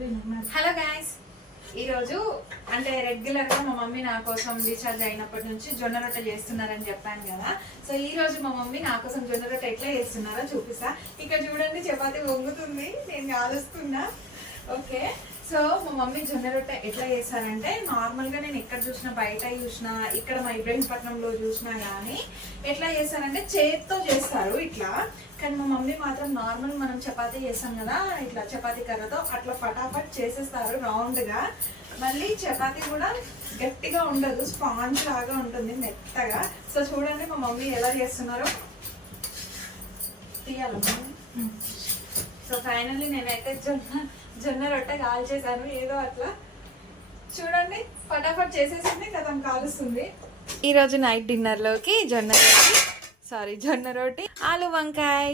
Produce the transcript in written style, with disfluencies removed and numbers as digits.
Hello guys, ఈరోజు అంటే రెగ్యులర్గా మా మమ్మీ నా కోసం డిశ్చార్జ్ అయినప్పటి నుంచి జొన్న రొట్టె చేస్తున్నారని చెప్పాను కదా. సో ఈ రోజు మా మమ్మీ నా కోసం జొన్న రొట్టె ఎట్లా చేస్తున్నారో చూపిస్తా. ఇక్కడ చూడండి, చపాతీ వంగుతుంది, నేను కాలుస్తున్నా. ఓకే, సో మా మమ్మీ జొన్న రొట్టె ఎట్లా చేస్తారంటే, నార్మల్గా నేను ఎక్కడ చూసినా, బయట చూసినా, ఇక్కడ మా ఇబ్రహీంపట్నంలో చూసినా కానీ ఎట్లా చేస్తారంటే చేత్తో చేస్తారు ఇట్లా. కానీ మా మమ్మీ మాత్రం నార్మల్ మనం చపాతీ చేస్తాం కదా, ఇట్లా చపాతీ కర్రతో అట్లా ఫటాఫట్ చేసేస్తారు రౌండ్గా. మళ్ళీ చపాతీ కూడా గట్టిగా ఉండదు, స్పాంజ్ లాగా ఉంటుంది, మెత్తగా. సో చూడండి మా మమ్మీ ఎలా చేస్తున్నారో. తీయాలమ్మా. సో ఫైనల్లీ నేనైతే జొన్న రొట్టె కాల్చేసాను, ఏదో అట్లా. చూడండి, ఫటాఫట్ చేసేసింది, కథం కాలుస్తుంది. ఈరోజు నైట్ డిన్నర్లోకి జొన్న రోటి, ఆలు వంకాయ.